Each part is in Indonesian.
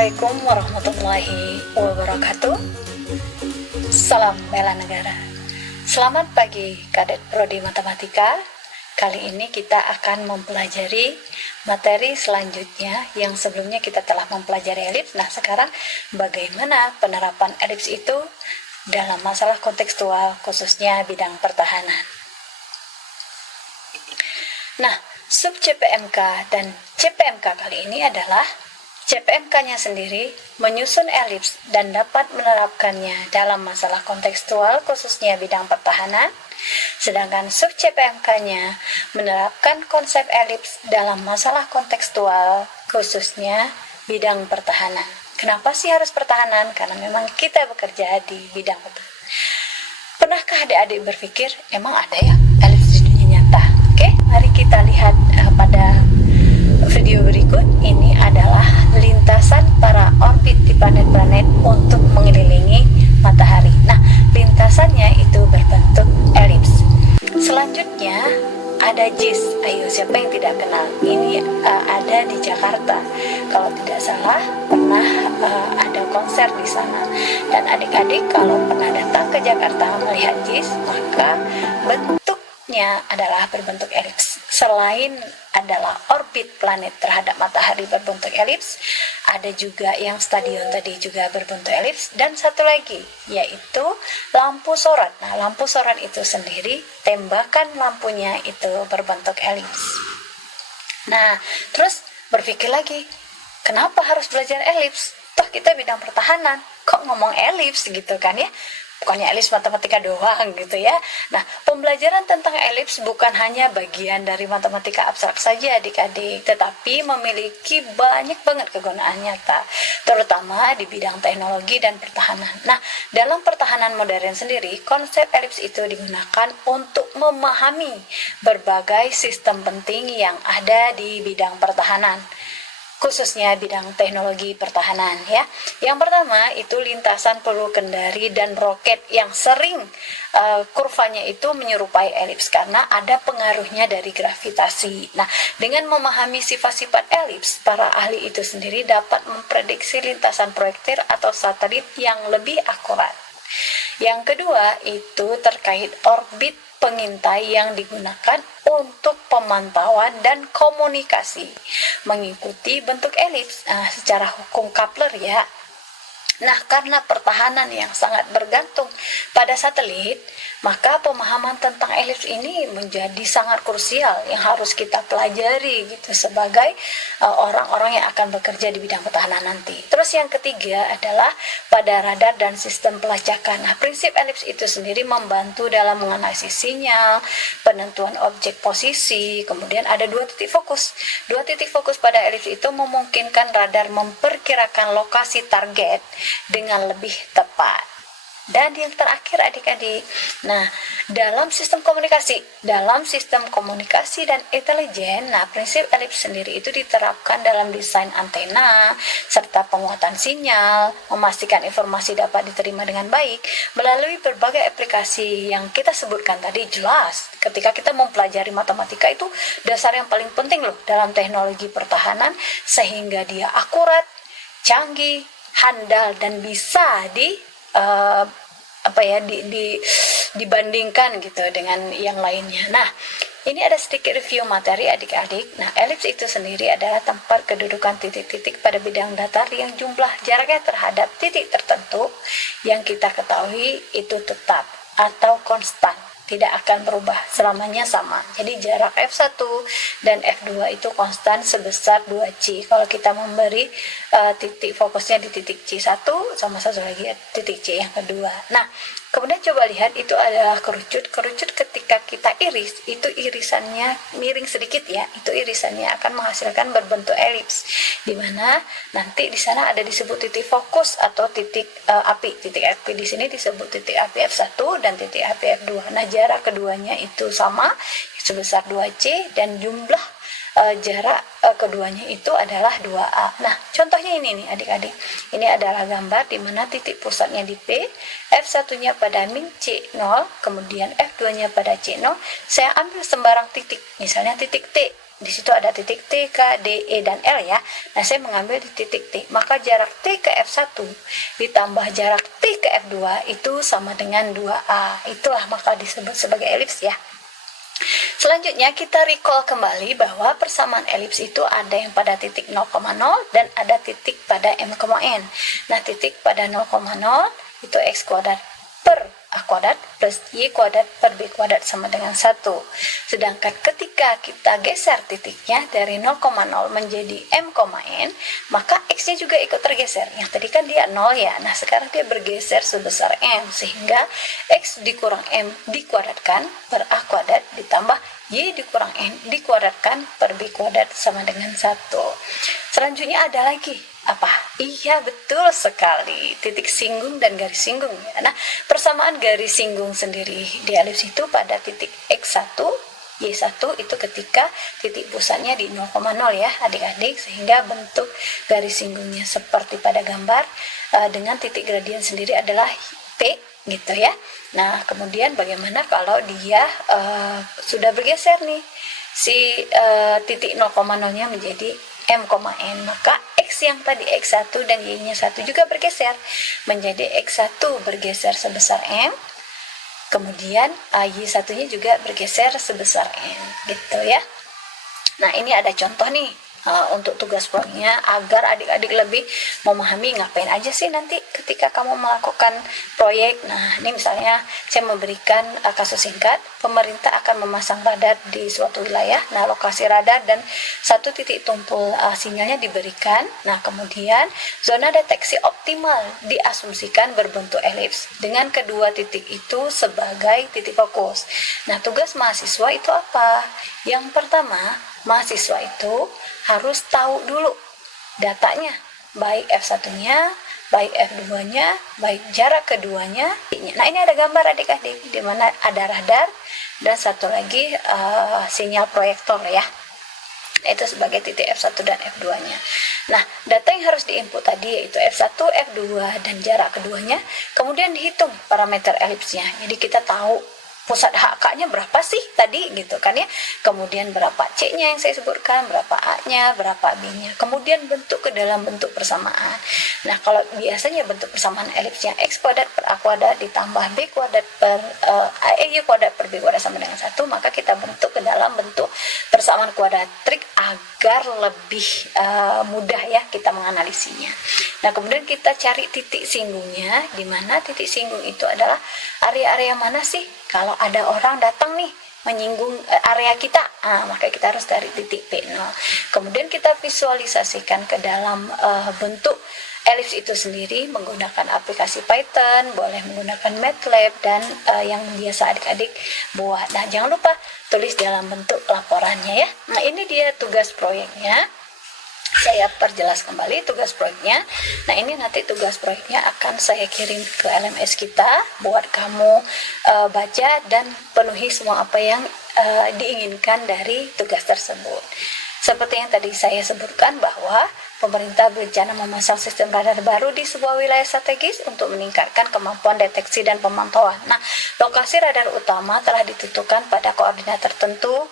Assalamualaikum warahmatullahi wabarakatuh. Salam bela negara. Selamat pagi Kadet Prodi Matematika. Kali ini kita akan mempelajari materi selanjutnya yang sebelumnya kita telah mempelajari elips. Nah, sekarang bagaimana penerapan elips itu dalam masalah kontekstual khususnya bidang pertahanan. Nah, sub CPMK dan CPMK kali ini adalah CPMK-nya sendiri menyusun elips dan dapat menerapkannya dalam masalah kontekstual khususnya bidang pertahanan, sedangkan sub CPMK-nya menerapkan konsep elips dalam masalah kontekstual khususnya bidang pertahanan. Kenapa sih harus pertahanan? Karena memang kita bekerja di bidang pertahanan. Pernahkah adik-adik berpikir, emang ada ya elips di dunia nyata? Oke, mari kita lihat pada video berikut. Ini adalah lintasan para orbit di planet-planet untuk mengelilingi matahari. Nah, lintasannya itu berbentuk elips. Selanjutnya ada JIS. Ayo, siapa yang tidak kenal? Ini ada di Jakarta. Kalau tidak salah, pernah ada konser di sana. Dan adik-adik kalau pernah datang ke Jakarta melihat JIS, maka bentuknya adalah berbentuk elips. Selain adalah orbit planet terhadap matahari berbentuk elips, ada juga yang stadion tadi juga berbentuk elips, dan satu lagi yaitu lampu sorot. Nah, lampu sorot itu sendiri, tembakan lampunya itu berbentuk elips. Nah, terus berpikir lagi, kenapa harus belajar elips? Toh kita bidang pertahanan, kok ngomong elips gitu kan ya? Bukannya elips matematika doang gitu ya. Nah, pembelajaran tentang elips bukan hanya bagian dari matematika abstrak saja adik-adik, tetapi memiliki banyak banget kegunaan nyata, terutama di bidang teknologi dan pertahanan. Nah, dalam pertahanan modern sendiri, konsep elips itu digunakan untuk memahami berbagai sistem penting yang ada di bidang pertahanan, khususnya bidang teknologi pertahanan ya. Yang pertama itu lintasan peluru kendari dan roket yang sering kurvanya itu menyerupai elips karena ada pengaruhnya dari gravitasi. Nah, dengan memahami sifat-sifat elips, para ahli itu sendiri dapat memprediksi lintasan proyektil atau satelit yang lebih akurat. Yang kedua itu terkait orbit pengintai yang digunakan untuk pemantauan dan komunikasi mengikuti bentuk elips secara hukum Kepler ya. Nah, karena pertahanan yang sangat bergantung pada satelit, maka pemahaman tentang elips ini menjadi sangat krusial yang harus kita pelajari gitu sebagai orang-orang yang akan bekerja di bidang pertahanan nanti. Terus yang ketiga adalah pada radar dan sistem pelacakan. Nah, prinsip elips itu sendiri membantu dalam menganalisis sinyal, penentuan objek posisi, kemudian ada dua titik fokus. Dua titik fokus pada elips itu memungkinkan radar memperkirakan lokasi target dengan lebih tepat. Dan yang terakhir adik-adik, nah dalam sistem komunikasi dan intelijen, nah prinsip elips sendiri itu diterapkan dalam desain antena serta penguatan sinyal, memastikan informasi dapat diterima dengan baik melalui berbagai aplikasi yang kita sebutkan tadi. Jelas ketika kita mempelajari matematika itu dasar yang paling penting loh dalam teknologi pertahanan, sehingga dia akurat, canggih, handal, dan bisa dibandingkan gitu dengan yang lainnya. Nah, ini ada sedikit review materi adik-adik. Nah, elips itu sendiri adalah tempat kedudukan titik-titik pada bidang datar yang jumlah jaraknya terhadap titik tertentu yang kita ketahui itu tetap atau konstan, tidak akan berubah, selamanya sama. Jadi jarak F1 dan F2 itu konstan sebesar 2C. Kalau kita memberi titik fokusnya di titik C1 sama satu lagi titik C yang kedua. Nah, kemudian coba lihat itu adalah kerucut. Kerucut ketika kita iris, itu irisannya miring sedikit ya. Itu irisannya akan menghasilkan berbentuk elips, di mana nanti di sana ada disebut titik fokus atau titik api. Titik api di sini disebut titik api F1 dan titik api F2. Nah, jarak keduanya itu sama sebesar 2C dan jumlah jarak keduanya itu adalah 2A. Nah, contohnya ini nih adik-adik. Ini adalah gambar di mana titik pusatnya di P, F1-nya pada min C0, kemudian F2-nya pada C0. Saya ambil sembarang titik, misalnya titik T. di situ ada titik T, K, D, E, dan L ya. Nah, saya mengambil di titik T. Maka jarak T ke F1 ditambah jarak T ke F2 itu sama dengan 2A. Itulah maka disebut sebagai elips ya. Selanjutnya kita recall kembali bahwa persamaan elips itu ada yang pada titik 0,0 dan ada titik pada m,n. Nah, titik pada 0,0 itu x kuadrat per a kuadrat plus y kuadrat per b kuadrat sama dengan 1. Sedangkan ketika kita geser titiknya dari 0,0 menjadi m,n, maka x-nya juga ikut tergeser. Yang tadi kan dia 0 ya. Nah, sekarang dia bergeser sebesar m, sehingga x dikurang m dikuadratkan per a kuadrat ditambah y dikurang n dikuadratkan per b kuadrat sama dengan 1. Selanjutnya ada lagi apa? Iya, betul sekali, titik singgung dan garis singgung ya. Nah, persamaan garis singgung sendiri di elips itu pada titik x1 y1 itu ketika titik pusatnya di 0,0 ya adik-adik, sehingga bentuk garis singgungnya seperti pada gambar dengan titik gradien sendiri adalah P gitu ya. Nah, kemudian bagaimana kalau dia sudah bergeser nih si titik 0,0-nya menjadi m,n, maka x yang tadi x1 dan y-nya 1 juga bergeser menjadi x1 bergeser sebesar m, kemudian y1-nya juga bergeser sebesar m gitu ya. Nah, ini ada contoh nih untuk tugas proyeknya agar adik-adik lebih memahami ngapain aja sih nanti ketika kamu melakukan proyek. Nah, ini misalnya saya memberikan kasus singkat, pemerintah akan memasang radar di suatu wilayah. Nah, lokasi radar dan satu titik tumpul sinyalnya diberikan. Nah, kemudian zona deteksi optimal diasumsikan berbentuk elips dengan kedua titik itu sebagai titik fokus. Nah, tugas mahasiswa itu apa? Yang pertama, mahasiswa itu harus tahu dulu datanya, baik F1-nya, baik F2-nya, baik jarak keduanya. Nah, ini ada gambar adik-adik di mana ada radar dan satu lagi sinyal proyektor ya. Nah, itu sebagai titik F1 dan F2-nya. Nah, data yang harus diinput tadi yaitu F1, F2 dan jarak keduanya, kemudian dihitung parameter elipsnya. Jadi kita tahu pusat HK-nya berapa sih tadi gitu kan ya. Kemudian berapa C-nya yang saya sebutkan, berapa A-nya, berapa B-nya. Kemudian bentuk ke dalam bentuk persamaan. Nah, kalau biasanya bentuk persamaan elipsnya x kuadrat per a kuadrat ditambah b kuadrat per y kuadrat per b kuadrat sama dengan 1, maka kita bentuk ke dalam bentuk persamaan kuadratrik agar lebih mudah ya kita menganalisinya. Nah, kemudian kita cari titik singgungnya, di mana titik singgung itu adalah area-area mana sih? Kalau ada orang datang nih menyinggung area kita, maka kita harus dari titik P0. Kemudian kita visualisasikan ke dalam bentuk elips itu sendiri menggunakan aplikasi Python, boleh menggunakan MATLAB dan yang biasa adik-adik buat. Nah, jangan lupa tulis dalam bentuk laporannya ya. Nah, ini dia tugas proyeknya. Saya perjelas kembali tugas proyeknya. Nah, ini nanti tugas proyeknya akan saya kirim ke LMS kita buat kamu baca dan penuhi semua apa yang diinginkan dari tugas tersebut. Seperti yang tadi saya sebutkan bahwa pemerintah berencana memasang sistem radar baru di sebuah wilayah strategis untuk meningkatkan kemampuan deteksi dan pemantauan. Nah, lokasi radar utama telah ditentukan pada koordinat tertentu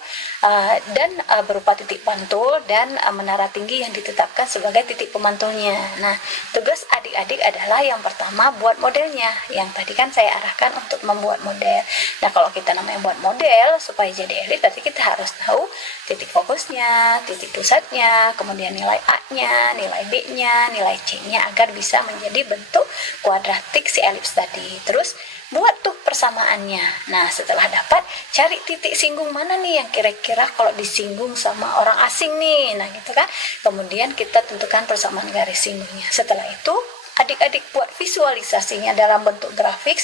dan berupa titik pantul dan menara tinggi yang ditetapkan sebagai titik pemantulnya. Nah, tugas adik-adik adalah yang pertama buat modelnya. Yang tadi kan saya arahkan untuk membuat model. Nah, kalau kita namanya buat model supaya jadi elips, berarti kita harus tahu titik fokusnya, titik pusatnya, kemudian nilai A-nya, nilai B-nya, nilai C-nya agar bisa menjadi bentuk kuadratik si elips tadi. Terus buat tuh persamaannya. Nah, setelah dapat, cari titik singgung mana nih yang kira-kira kalau disinggung sama orang asing nih. Nah, gitu kan. Kemudian kita tentukan persamaan garis singgungnya. Setelah itu, adik-adik buat visualisasinya dalam bentuk grafik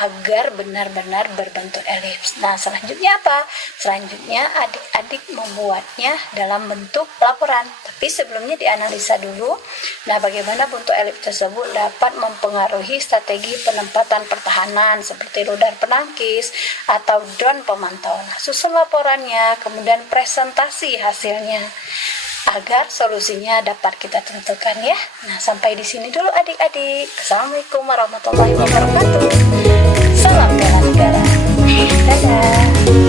agar benar-benar berbentuk elips. Nah, selanjutnya apa? Selanjutnya adik-adik membuatnya dalam bentuk laporan. Tapi sebelumnya dianalisa dulu. Nah, bagaimana bentuk elips tersebut dapat mempengaruhi strategi penempatan pertahanan seperti rudal penangkis atau drone pemantau. Nah, susun laporannya, kemudian presentasi hasilnya, agar solusinya dapat kita tentukan ya. Nah, sampai di sini dulu adik-adik. Assalamualaikum warahmatullahi wabarakatuh. Salam bela negara. Dadah.